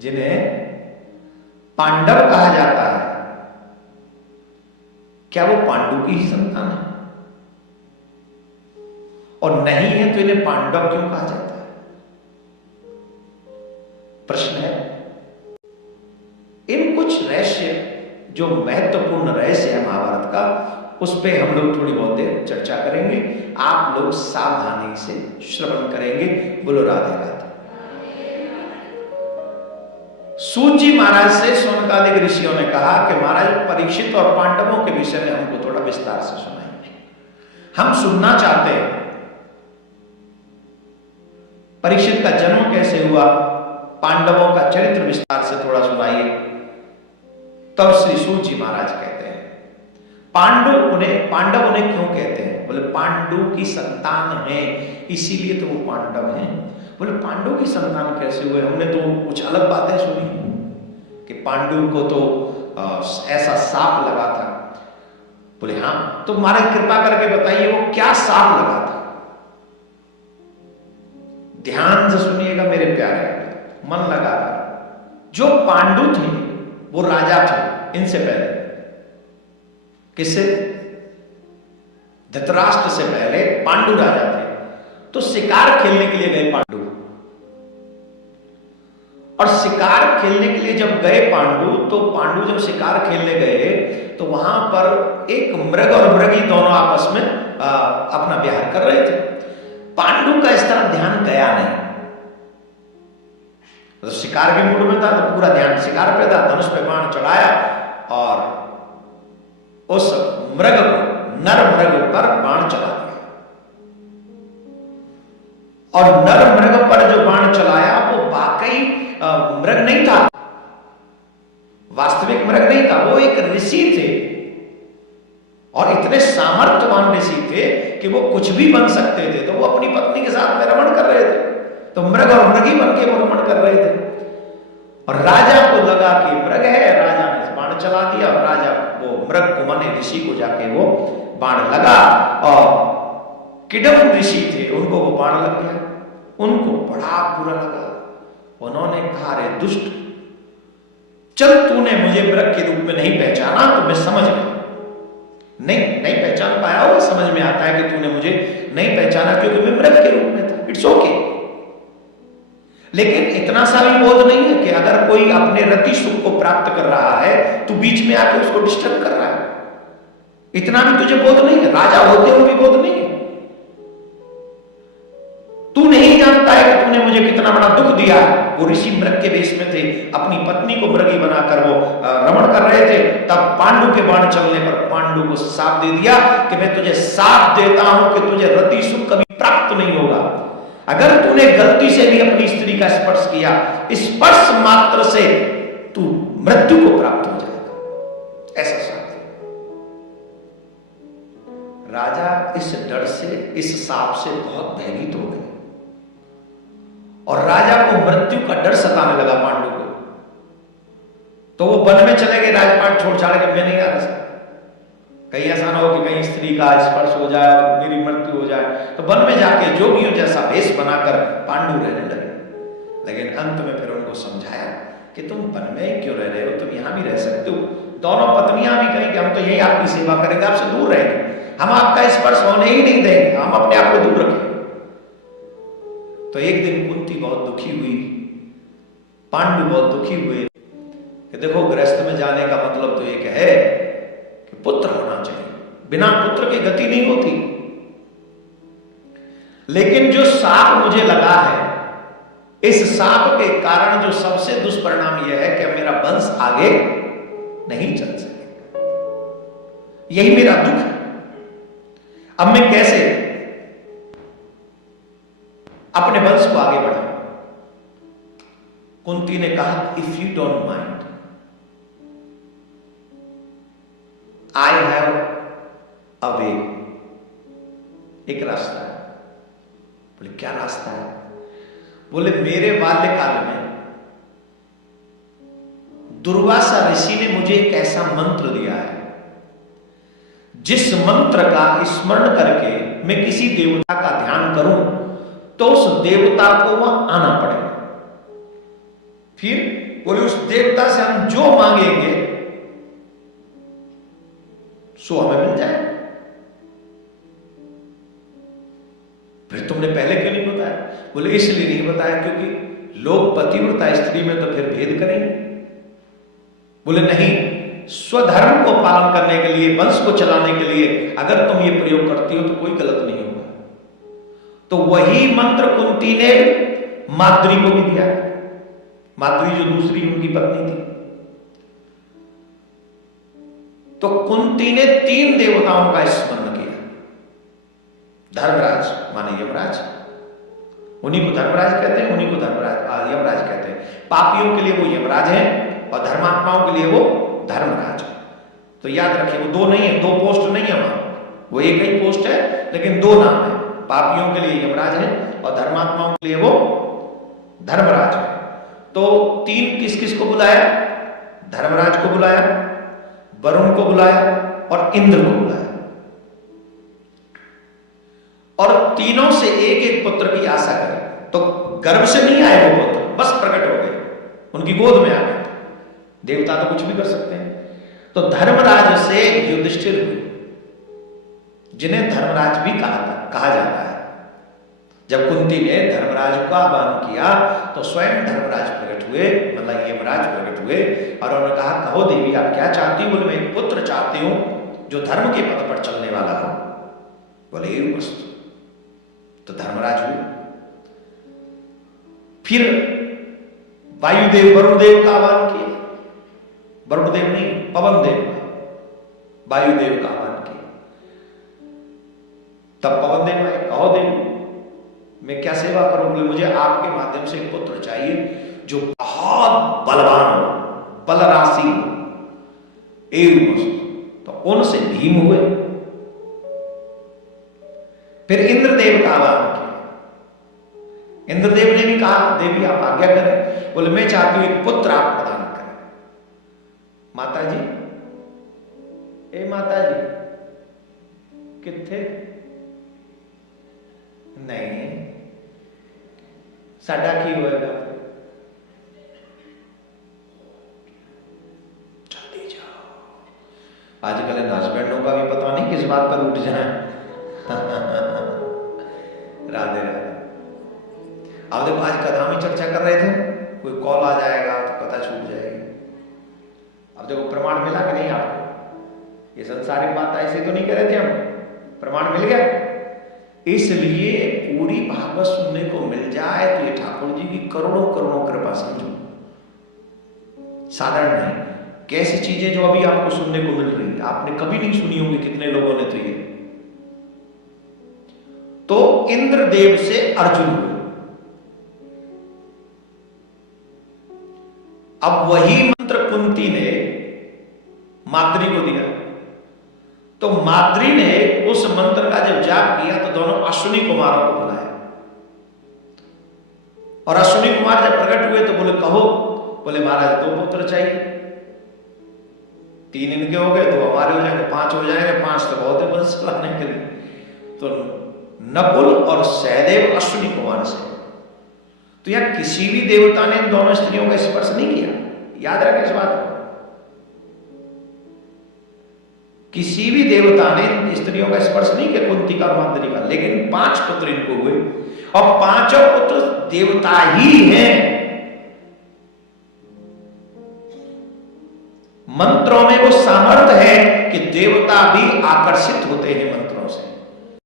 जिन्हें पांडव कहा जाता है, क्या वो पांडु की ही संतान है? और नहीं है तो इन्हें पांडव क्यों कहा जाता है? प्रश्न है। इन कुछ रहस्य, जो महत्वपूर्ण रहस्य है महाभारत का, उस पे हम लोग थोड़ी बहुत देर चर्चा करेंगे। आप लोग सावधानी से श्रवण करेंगे। बोलो राधे राधे। सूत जी महाराज से शौनकादिक ऋषियों ने कहा कि महाराज परीक्षित और पांडवों के विषय में हमको थोड़ा विस्तार से सुनाइए, हम सुनना चाहते हैं। परीक्षित का जन्म कैसे हुआ, पांडवों का चरित्र विस्तार से थोड़ा सुनाइए। तब श्री सूत जी महाराज कहते हैं, पांडव उन्हें क्यों कहते हैं? बोले पांडु की संतान है, इसीलिए तो वो पांडव हैं। बोले पांडु की संतान कैसे हुए? हमने तो कुछ अलग बातें सुनी कि पांडु को तो ऐसा सांप लगा था। बोले हाँ, तो महाराज कृपा करके बताइए वो क्या सांप लगा था? ध्यान से सुनिएगा मेरे प्यारे, मन लगाकर। जो पांडु थे वो राजा थे इनसे पहले। किससे? धृतराष्ट्र से पहले पांडु राजा थे। तो शिकार खेलने के लिए गए पांडु, और शिकार खेलने के लिए जब गए पांडु, तो पांडु जब शिकार खेलने गए तो वहां पर एक मृग और मृगी दोनों आपस में अपना विहार कर रहे थे। पांडु का इस तरफ ध्यान गया नहीं, तो शिकार के मूड में था तो पूरा ध्यान शिकार पे था। धनुष पे बाण चढ़ाया और उस मृग को, नर मृग पर बाण चला दिया। और नर मृग पर जो बाण चलाया वो वाकई मृग नहीं था, वास्तविक मृग नहीं था, वो एक ऋषि थे। और इतने सामर्थ्यवान ऋषि थे कि वो कुछ भी बन सकते थे। तो वो अपनी पत्नी के साथ में रमण कर रहे थे, तो मृग और मृगी बन के वो रमण कर रहे थे। और राजा को लगा कि मृग है, राजा ने बाण चला दिया। और राजा वो मृग को, माने ऋषि को जाके वो बाण लगा, और किडम ऋषि थे उनको वो बाण लग गया। उनको बड़ा बुरा लगा। उन्होंने कहा, अरे दुष्ट, चल तूने मुझे मृग के रूप में नहीं पहचाना तो मैं समझ गया। नहीं पहचान पाया हो, समझ में आता है कि तूने मुझे नहीं पहचाना क्योंकि मैं मृग के रूप में था। It's okay. लेकिन इतना सा भी बोध नहीं है कि अगर कोई अपने रति सुख को प्राप्त कर रहा है तो बीच में आके उसको डिस्टर्ब कर रहा है। इतना भी तुझे बोध नहीं है, राजा होते हुए भी बोध नहीं है। तू नहीं जानता है कि तूने मुझे कितना बड़ा दुख दिया है। वो ऋषि मृग के वेश में थे, अपनी पत्नी को मृगी बनाकर वो रमण कर रहे थे। तब पांडु के बाण चलने पर पांडु को शाप दे दिया कि मैं तुझे शाप देता हूं कि तुझे रति सुख कभी प्राप्त नहीं होगा। अगर तूने गलती से भी अपनी स्त्री का स्पर्श किया, स्पर्श मात्र से तू मृत्यु को प्राप्त हो जाएगा। ऐसा शाप। राजा इस डर से, इस शाप से बहुत भयभीत हो गए, और राजा को मृत्यु का डर सताने लगा पांडु को। तो वो वन में चले गए, राजपाट छोड़ छाड़ के। मैं नहीं आ रहा सकता, कहीं ऐसा ना हो कि कहीं स्त्री का स्पर्श हो जाए और मेरी मृत्यु हो जाए। तो वन में जाके जोगियों जैसा वेश बनाकर पांडु रहने लगे। लेकिन अंत में फिर उनको समझाया कि तुम वन में क्यों रह रहे हो, तुम यहां भी रह सकते हो। दोनों पत्नियां भी कहीं कि हम तो यही आपकी सेवा करेंगे, आपसे दूर रहेंगे, हम आपका स्पर्श होने ही नहीं देंगे, हम अपने आप को दूर रखेंगे। तो एक दिन कुंती बहुत दुखी हुई, पांडु बहुत दुखी हुए कि देखो गृहस्थ में जाने का मतलब तो एक है कि पुत्र होना चाहिए, बिना पुत्र की गति नहीं होती। लेकिन जो शाप मुझे लगा है, इस शाप के कारण जो सबसे दुष्परिणाम यह है कि मेरा वंश आगे नहीं चल सकेगा। यही मेरा दुख है। अब मैं कैसे अपने वंश को आगे बढ़ाऊं? कुंती ने कहा, if you don't mind, I have a way, एक रास्ता है। बोले क्या रास्ता है? बोले मेरे बाल्यकाल में दुर्वासा ऋषि ने मुझे एक ऐसा मंत्र दिया है, जिस मंत्र का स्मरण करके मैं किसी देवता का ध्यान करूं तो उस देवता को वहां आना पड़ेगा। फिर बोले उस देवता से हम जो मांगेंगे सो हमें मिल जाए। फिर तुमने पहले क्यों नहीं बताया? बोले इसलिए नहीं बताया क्योंकि लोग पतिव्रता स्त्री में तो फिर भेद करेंगे। बोले नहीं, स्वधर्म को पालन करने के लिए, वंश को चलाने के लिए अगर तुम ये प्रयोग करती हो तो कोई गलत नहीं होगा। तो वही मंत्र कुंती ने माद्री को भी दिया। माद्री जो दूसरी उनकी पत्नी थी। तो कुंती ने 3 देवताओं का स्मरण किया। धर्मराज माने यमराज, उन्हीं को धर्मराज कहते हैं, उन्हीं को यमराज कहते हैं। पापियों के लिए वो यमराज है और धर्मात्माओं के लिए वो धर्मराज। तो याद रखिए वो 2 नहीं है, 2 पोस्ट नहीं है वहां, वो एक ही पोस्ट है लेकिन 2 नाम है। पापियों के लिए यमराज है और धर्मात्माओं के लिए वो धर्मराज है। तो 3 किस किस को बुलाया? धर्मराज को बुलाया, वरुण को बुलाया और इंद्र को बुलाया। और तीनों से एक एक पुत्र की आशा करी। तो गर्भ से नहीं आए वो पुत्र, बस प्रकट हो गए, उनकी गोद में आ गए। देवता तो कुछ भी कर सकते हैं। तो धर्मराज से युधिष्ठिर हुए, जिन्हें धर्मराज भी कहा जाता है। जब कुंती ने धर्मराज का आह्वान किया तो स्वयं धर्मराज प्रकट हुए, मतलब यमराज प्रकट हुए और उन्होंने कहा कहो देवी आप क्या चाहती हो? बोले मैं एक पुत्र चाहती हूं जो धर्म के पथ पर चलने वाला हो। बोले ये वस्तु। तो धर्मराज हुए। फिर वायुदेव वरुणदेव का आह्वान किया, वरुणदेव नहीं पवन देव का, वायुदेव का आह्वान किया। तब पवन देव आए, कहो देवी मैं क्या सेवा करूं? बोले मुझे आपके माध्यम से एक पुत्र चाहिए जो बहुत बलवान हो, बल राशि हो, एवं वस्तु। तो उनसे भीम हुए। फिर इंद्रदेव का आह्वान किया। इंद्रदेव ने भी कहा देवी आप आज्ञा करें। बोले मैं चाहती हूं एक पुत्र आप प्रदान करें। माता जी, ए माता जी किथे? नहीं साडा की होएगा? जल्दी जाओ। आजकल इन हस्बैंडों का भी पता नहीं किस बात पर उठ जाए। राधे राधे। अब देखो आज कथा में चर्चा कर रहे थे, कोई कॉल आ जाएगा तो कथा छूट जाएगी। अब देखो प्रमाण मिला कि नहीं आपको? ये संसारिक बात ऐसे तो नहीं कह रहे थे हम, प्रमाण मिल गया। इसलिए पूरी भागवत सुनने को मिल जाए तो ये ठाकुर जी की करोड़ों करोड़ों कृपा समझो, साधारण नहीं। कैसी चीजें जो अभी आपको सुनने को मिल रही है आपने कभी नहीं सुनी होंगी, कितने लोगों ने। तो ये तो इंद्रदेव से अर्जुन हुए। अब वही मंत्र कुंती ने माद्री को दिया। तो माद्री ने उस मंत्र का जब जाप किया तो दोनों अश्विनी कुमारों को बुलाया। और अश्विनी कुमार जब प्रकट हुए तो बोले कहो। बोले महाराज 2 पुत्र चाहिए। 3 इनके हो गए, 2 हमारे हो जाएंगे, 5 हो जाएंगे। 5 तो बहुत है वंश चलाने के लिए। तो नकुल और सहदेव अश्विनी कुमार से। तो यहां किसी भी देवता ने इन दोनों स्त्रियों का स्पर्श नहीं किया। याद रखें इस बात को। किसी भी देवता ने इन स्त्रियों का स्पर्श नहीं किया, कुंती का और माद्री का। लेकिन 5 पुत्र इनको हुए और 5 पुत्र देवता ही हैं। मंत्रों में वो सामर्थ्य है कि देवता भी आकर्षित होते हैं मंत्रों से।